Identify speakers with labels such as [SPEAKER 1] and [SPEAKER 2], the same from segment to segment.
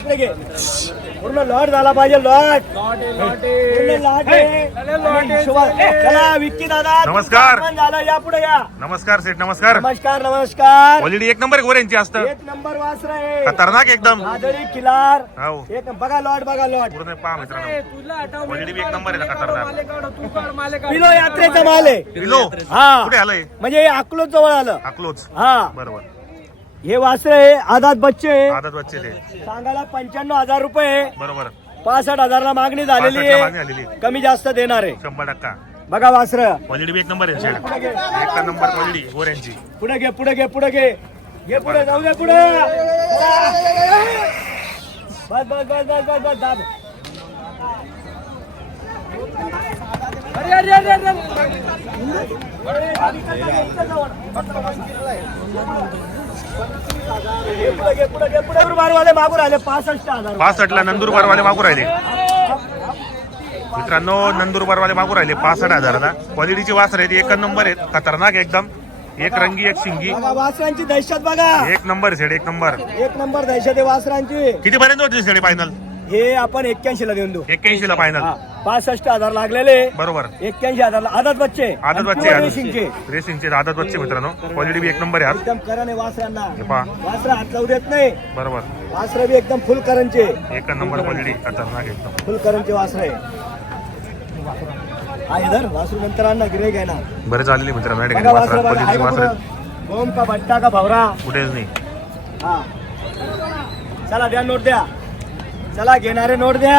[SPEAKER 1] पूर्ण लॉट झाला पाहिजे. लॉट चला विक्की दादा
[SPEAKER 2] नमस्कार.
[SPEAKER 1] झालं या पुढे या.
[SPEAKER 2] नमस्कार सेठ. नमस्कार.
[SPEAKER 1] नमस्कार नमस्कार.
[SPEAKER 2] क्वालिटी एक नंबर गोऱ्यांची असतं.
[SPEAKER 1] एक नंबर वासर आहे.
[SPEAKER 2] खतरनाक एकदम.
[SPEAKER 1] आदरी किलार.
[SPEAKER 2] हो
[SPEAKER 1] एक बघा लॉट बघा लॉट.
[SPEAKER 2] पूर्ण पहा मित्रांनो. क्वालिटी एक नंबर आहे. खतरनाक.
[SPEAKER 1] पिलो यात्रेचा माल आहे.
[SPEAKER 2] किलो
[SPEAKER 1] हा
[SPEAKER 2] कुठे आलंय?
[SPEAKER 1] म्हणजे अकलोज जवळ आलं.
[SPEAKER 2] अकलोज.
[SPEAKER 1] हा
[SPEAKER 2] बरोबर.
[SPEAKER 1] हे वासर आहे. आदात बच्चे आहे.
[SPEAKER 2] आदत बच्चे ते.
[SPEAKER 1] सांगायला 95,000 रुपये.
[SPEAKER 2] बरोबर.
[SPEAKER 1] 65,000 मागणी झालेली
[SPEAKER 2] 65 ला मागणी झालेली.
[SPEAKER 1] आहे. कमी जास्त देणार आहे.
[SPEAKER 2] 100%.
[SPEAKER 1] बघा वासर.
[SPEAKER 2] क्वालिटी एक नंबर आहे. एक नंबर क्वालिटी गोऱ्यांची.
[SPEAKER 1] पुढे घे पुढे घे पुढे घे. घे पुढे जाऊ दे पुढे. बस बस बस बस बस बस दाब. अरे अरे अरे अरे वाले मागून आले 65,000.
[SPEAKER 2] 65 ला नंदुरबारवाले मागू राहिले मित्रांनो. नंदुरबारवाले मागू राहिले 65,000 ला. क्वालिटीची वासर आहेत. एक नंबर आहेत. खतरनाक एकदम. एक रंगी एक शिंगी.
[SPEAKER 1] वासरांची दहशत बघा.
[SPEAKER 2] एक नंबर सेड. एक नंबर.
[SPEAKER 1] एक नंबर दहशत आहे वासरांची.
[SPEAKER 2] किती पर्यंत होती सेड फायनल?
[SPEAKER 1] हे आपण 81 ला देऊन देऊ.
[SPEAKER 2] 81 ला फायनल.
[SPEAKER 1] 65,000 लागलेले.
[SPEAKER 2] बरोबर.
[SPEAKER 1] 81,000 आदत बच्चे.
[SPEAKER 2] आदत बच्चे.
[SPEAKER 1] रेसिंगचे.
[SPEAKER 2] रेसिंगचे आदत बच्चे मित्रांनो. क्वालिटी बी एक नंबर आहे.
[SPEAKER 1] एकदम करणे वासरांना.
[SPEAKER 2] हे पहा.
[SPEAKER 1] वासरा हात लावू देत नाही.
[SPEAKER 2] बरोबर.
[SPEAKER 1] वासर बी एकदम फुल करंचे.
[SPEAKER 2] एक नंबर क्वालिटी. खतरनाक एकदम.
[SPEAKER 1] फुल करंचे वासर आहे. हा इधर वासरू नंतर आणा गिरे घ्या ना.
[SPEAKER 2] बरेच आलेली मित्रांनो.
[SPEAKER 1] बघा वासरा बघा.
[SPEAKER 2] क्वालिटी वासर
[SPEAKER 1] गोम का बट्टा का भवरा.
[SPEAKER 2] कुठेच नाही.
[SPEAKER 1] हा चला द्या नोट द्या. चला घेणारे नोट द्या.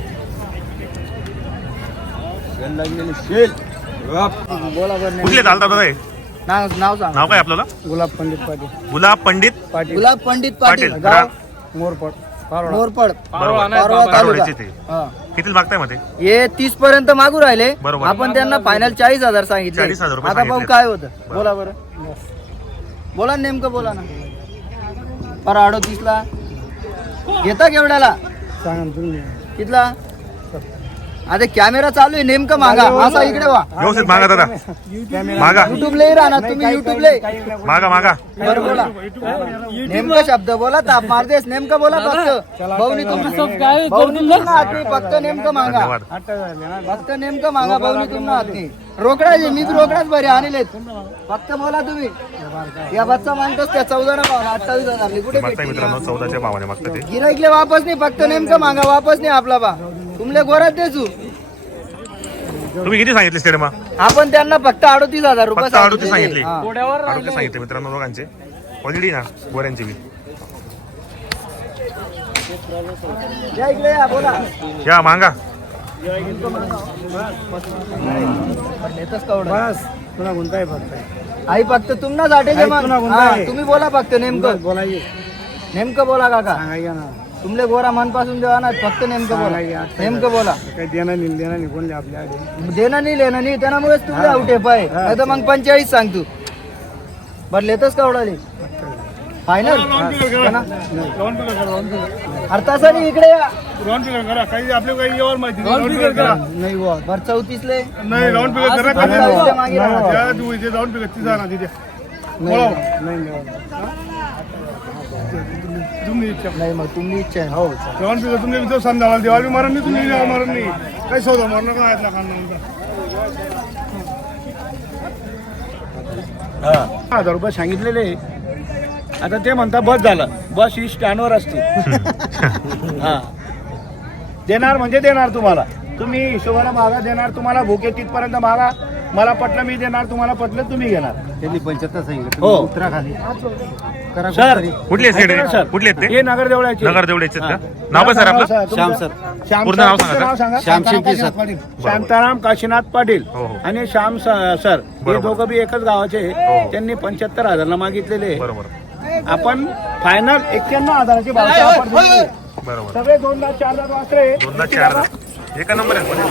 [SPEAKER 1] बोला बरं.
[SPEAKER 2] कुठले चालतात दादा हे?
[SPEAKER 1] नाव सांग.
[SPEAKER 2] नाव काय आपल्याला?
[SPEAKER 1] गुलाब पंडित पाटील.
[SPEAKER 2] गुलाब पंडित
[SPEAKER 1] पाटील. गुलाब पंडित
[SPEAKER 2] पाटील.
[SPEAKER 1] गाव मोरपड. मोरपड.
[SPEAKER 2] कारवाड्याचे ते. किती मागताय मध्ये?
[SPEAKER 3] हे 30 पर्यंत मागू राहिले.
[SPEAKER 2] बरोबर.
[SPEAKER 3] आपण त्यांना फायनल 40,000 सांगितले.
[SPEAKER 2] 40,000 रुपये
[SPEAKER 3] आता भाऊ
[SPEAKER 2] सांगितले.
[SPEAKER 3] काय होतं बोला बरं. बोला नेमकं बोला ना. पर 38 ला घेता केवढ्याला कितला? आता कॅमेरा चालू आहे. नेमकं मागा. असा इकडे वा.
[SPEAKER 2] व्यवस्थित मागा दादा. मागा
[SPEAKER 3] युट्यूबला राहणार तुम्ही. युट्यूबला
[SPEAKER 2] मागा मागा.
[SPEAKER 3] बरं बोला. नेमकं शब्द बोला. ताप मारतेस. नेमकं बोला. फक्त भाऊनी तुमचं फक्त नेमकं मागा.
[SPEAKER 2] धन्यवाद.
[SPEAKER 3] फक्त नेमकं मागा. भाऊनी तुमनं हात नाही. रोकडाच मीच रोकडाच बरे आणलेत. फक्त बोला तुम्ही. या बच्चा मागतोस त्या 14 ना पावला 28,000 कुठे
[SPEAKER 2] मागताय मित्रांनो. 14च्या भावाने मागतात ते.
[SPEAKER 3] गिराईकले वापस नाही. फक्त नेमकं मागा. वापस नाही आपला बा. तुमले गोरात देसू.
[SPEAKER 2] तुम्ही किती सांगितले स्टेड मग?
[SPEAKER 3] आपण त्यांना फक्त 38,000 रुपये
[SPEAKER 2] फक्त 38 सांगितले.
[SPEAKER 3] हा.
[SPEAKER 2] 38 सांगितले मित्रांनो दोघांचे. क्वालिटी ना गोऱ्यांची बी.
[SPEAKER 3] या इकडे या बोला.
[SPEAKER 2] या मागा.
[SPEAKER 3] आई फक्त तुम्हाला साठी तुम्ही बोला. फक्त नेमकं नेमकं बोला काका. तुमले गोरा मनपासून देवा ना. फक्त नेमकं बोला. नेमकं बोला. देणं नाही लेणं नाही. त्यामुळेच तुझे आउट आहे पाय. नाही तर मग 45 सांग तू. बरं लेतच का उडाली फायनल. अरे तसं नाही. इकडे या. नाही बरं 34 ले नाही मग तुम्ही इच्छा आहे. हो
[SPEAKER 1] दिवाळी मारण नाही. तुम्ही मारण नाही. काही सौदा मारणं काय 1,000 रुपये सांगितलेले. आता ते म्हणता बस झालं. बस ही स्टँडवर असते. हा देणार म्हणजे देणार तुम्हाला. तुम्ही हिशोबाला मागा. देणार तुम्हाला. भूके तिथपर्यंत मागा. मला पटलं मी देणार. तुम्हाला पटलं तुम्ही घेणार.
[SPEAKER 3] त्यांनी 75 सांगितलं.
[SPEAKER 1] हो
[SPEAKER 3] उत्तराखाली
[SPEAKER 2] सर कुठले सेड
[SPEAKER 1] सर
[SPEAKER 2] कुठले ते?
[SPEAKER 1] हे नगर देवळाचे.
[SPEAKER 2] नगर देवळेचे का? नाव काय सर आपलं?
[SPEAKER 3] श्याम सर.
[SPEAKER 2] पूर्ण नाव सांगा.
[SPEAKER 3] श्याम शिंपी सर.
[SPEAKER 1] शांताराम काशीनाथ पाटील
[SPEAKER 2] हो, हो.
[SPEAKER 1] आणि श्याम सर हे
[SPEAKER 2] बरोबर.
[SPEAKER 1] दोघं बी एकच गावाचे.
[SPEAKER 2] हो.
[SPEAKER 1] त्यांनी 75,000 मागितलेले.
[SPEAKER 2] बरोबर.
[SPEAKER 1] आपण फायनल 91,000ची भाव ऑफर दिली.
[SPEAKER 2] बरोबर.
[SPEAKER 1] सगळे 2 लाख 4 लाख वासरे.
[SPEAKER 2] 2 लाख 4 लाख. एका नंबर आहे.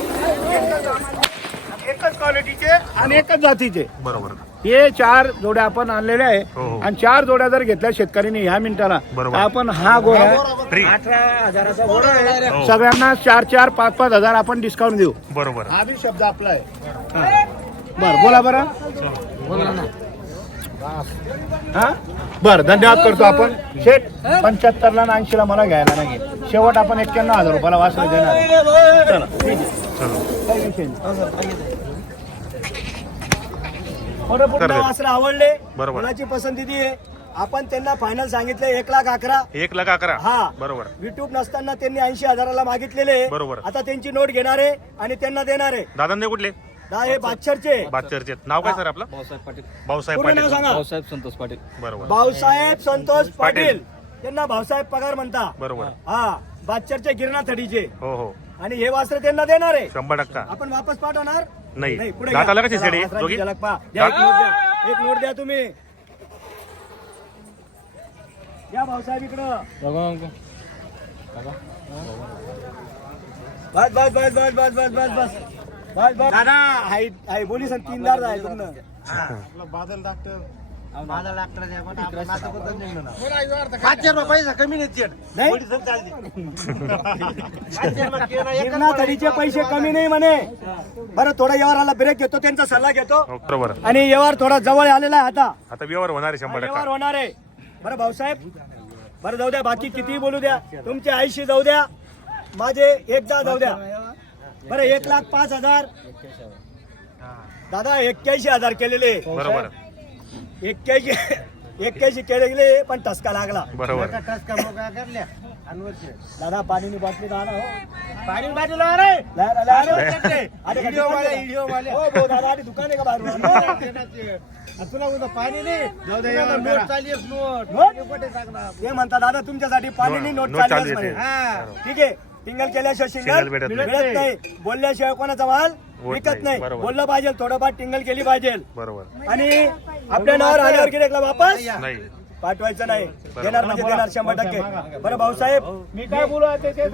[SPEAKER 1] एकच क्वालिटीचे आणि एकच जातीचे.
[SPEAKER 2] बरोबर.
[SPEAKER 1] हे 4 जोड्या आपण आणलेल्या आहे.
[SPEAKER 2] हो, हो.
[SPEAKER 1] आणि 4 जोड्या जर घेतल्या शेतकऱ्यांनी ह्या मिनिटाला
[SPEAKER 2] बरोबर.
[SPEAKER 1] तर आपण हा घोडा
[SPEAKER 2] फ्री.
[SPEAKER 1] 18,000चा घोडा आहे.
[SPEAKER 2] हो.
[SPEAKER 1] सगळ्यांना 4-4 5-5 हजार आपण डिस्काउंट देऊ.
[SPEAKER 2] बरोबर.
[SPEAKER 1] हा बी शब्द आपला आहे. बर बोला बरं. हा बरं, धन्यवाद करतो आपण. शेठ 75ला आणि 80ला मला घ्यायला नाही. शेवट आपण 91,000 रुपयाला वासरं देणार आहे. चला ठीक आहे.
[SPEAKER 2] चलो
[SPEAKER 1] काही विषय नाही. मोठं पुढलं वासरं आवडले,
[SPEAKER 2] बरोबर.
[SPEAKER 1] मुलाची पसंती आहे. आपण त्यांना फायनल सांगितले 1,11,000.
[SPEAKER 2] 1,11,000.
[SPEAKER 1] हा
[SPEAKER 2] बरोबर.
[SPEAKER 1] युट्यूब नसताना त्यांनी 80,000ला मागितलेले.
[SPEAKER 2] बरोबर.
[SPEAKER 1] आता त्यांची नोट घेणार आहे आणि त्यांना देणार आहे.
[SPEAKER 2] दादा कुठले?
[SPEAKER 1] हे बादशरचे
[SPEAKER 2] बादचरचे. नाव काय सर आपलं?
[SPEAKER 3] भाऊसाहेब पाटील.
[SPEAKER 2] भाऊसाहेब
[SPEAKER 1] पूर्ण नाव
[SPEAKER 2] पाटील.
[SPEAKER 1] सांगा.
[SPEAKER 3] भाऊसाहेब संतोष पाटील.
[SPEAKER 2] बरोबर
[SPEAKER 1] भाऊसाहेब संतोष
[SPEAKER 2] पाटील.
[SPEAKER 1] पाटील. त्यांना भाऊसाहेब पगार म्हणता.
[SPEAKER 2] बरोबर.
[SPEAKER 1] हा बादशरचे गिरणा थडीचे.
[SPEAKER 2] हो हो
[SPEAKER 1] आणि हे वासरे त्यांना देणार आहे.
[SPEAKER 2] 100%.
[SPEAKER 1] आपण वापस पाठवणार
[SPEAKER 2] नाही.
[SPEAKER 1] पुढे
[SPEAKER 2] दाताला
[SPEAKER 1] घ्या.
[SPEAKER 2] कशी सेडी
[SPEAKER 1] चला,
[SPEAKER 2] दोघी?
[SPEAKER 1] वासराची झलक पहा. द्या, एक नोट द्या. एक नोट द्या तुम्ही. या भाऊसाहेब इकडं. बस बस बस बस बस बस बस बस बस बस. दादा हाय बोली सन 3 दार आहे तुमनं.
[SPEAKER 3] पैसा कमी नाही.
[SPEAKER 1] नाही गिरणा तडीचे पैसे कमी नाही म्हणे. बरं थोडा व्यवहाराला ब्रेक घेतो, त्यांचा सल्ला घेतो.
[SPEAKER 2] हो, बरोबर.
[SPEAKER 1] आणि व्यवहार थोडा जवळ आलेला आहे आता.
[SPEAKER 2] आता व्यवहार होणार आहे
[SPEAKER 1] व्यवहार
[SPEAKER 2] 100%.
[SPEAKER 1] होणार आहे. बरं भाऊसाहेब, बरं जाऊ द्या, बाकी किती बोलू द्या. तुमचे 80 जाऊ द्या, माझे एकदा जाऊ द्या. बरं 1,05,000. दादा 81,000 केलेले.
[SPEAKER 2] बरोबर
[SPEAKER 1] 81 केले गेले, पण टसका लागला.
[SPEAKER 2] बरोबर.
[SPEAKER 1] दादा पाणी बाटली आणा हो. पाणी बाटली ला रे. हो दादा आणि दुकान आहे का बाहेर? तुला उद्या पाणी नाही. ते म्हणता दादा तुमच्यासाठी पाणी नाही, नोट
[SPEAKER 2] नोट
[SPEAKER 1] चालली
[SPEAKER 2] चालली
[SPEAKER 1] म्हणे.
[SPEAKER 2] आहे.
[SPEAKER 1] ठीक आहे. टिंगल केल्याशिवाय
[SPEAKER 2] सिंगल
[SPEAKER 1] सिंगल
[SPEAKER 2] भेटत
[SPEAKER 1] मिळत नाही. बोलल्याशिवाय कोणाचा माल विकत नाही.
[SPEAKER 2] बरोबर.
[SPEAKER 1] बोललं पाहिजे, थोडंफार टिंगल केली पाहिजे.
[SPEAKER 2] बरोबर.
[SPEAKER 1] आणि आपल्या नावावर आल्यावर गिरेकला वापस
[SPEAKER 2] नाही.
[SPEAKER 1] पाठवायचं नाही. देणार म्हणजे देणार 100%. बरं भाऊसाहेब, मी काय बोलू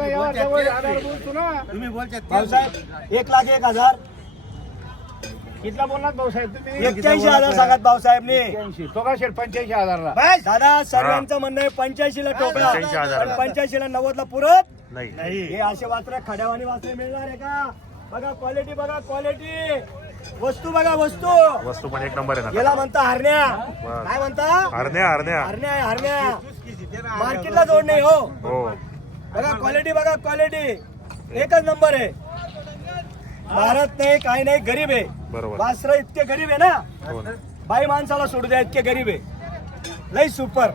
[SPEAKER 1] तुम्ही बोलतात भाऊसाहेब 1,01,000. कितला बोलणार भाऊसाहेब तुम्ही? 81,000 सांगत भाऊसाहेबने. तो का शेट 85,000ला. दादा सर्वांचं म्हणणं आहे 85ला टोकला.
[SPEAKER 2] 85,000.
[SPEAKER 1] 85ला 90ला पुरत
[SPEAKER 2] नाही.
[SPEAKER 1] हे असे वासरे खड्यावानी वासरे मिळणार आहे का? बघा क्वालिटी, बघा क्वालिटी. वस्तू बघा वस्तू.
[SPEAKER 2] वस्तू पण एक नंबर आहे ना.
[SPEAKER 1] याला म्हणता हरण्या.
[SPEAKER 2] बरं.
[SPEAKER 1] काय म्हणता?
[SPEAKER 2] हरण्या.
[SPEAKER 1] हरण्या आहे, हरण्या. मार्केटला जोड नाही हो.
[SPEAKER 2] हो
[SPEAKER 1] बघा क्वालिटी, बघा क्वालिटी एकच नंबर आहे. भारत नाही, काही नाही, गरीब आहे.
[SPEAKER 2] बरोबर.
[SPEAKER 1] वासरं इतके गरीब आहे ना,
[SPEAKER 2] हो ना.
[SPEAKER 1] बाई माणसाला सोडू द्या, इतके गरीब आहे. लई सुपर.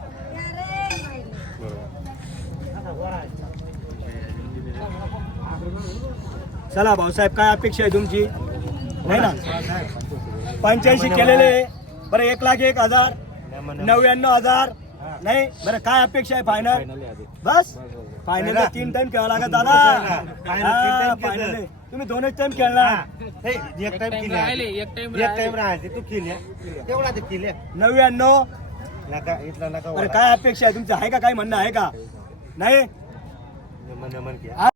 [SPEAKER 1] चला भाऊसाहेब, काय अपेक्षा आहे तुमची? नाही ना 85 केलेले. बरं 1,01,000. 99,000. नाही बरं काय अपेक्षा आहे फायनल? बस फायनल 3 टाइम खेळावं लागत दादा. फायनल तुम्ही 2च टाइम खेळणार. 99. बरं काय अपेक्षा आहे तुमची? आहे का काय म्हणणं आहे का? नाही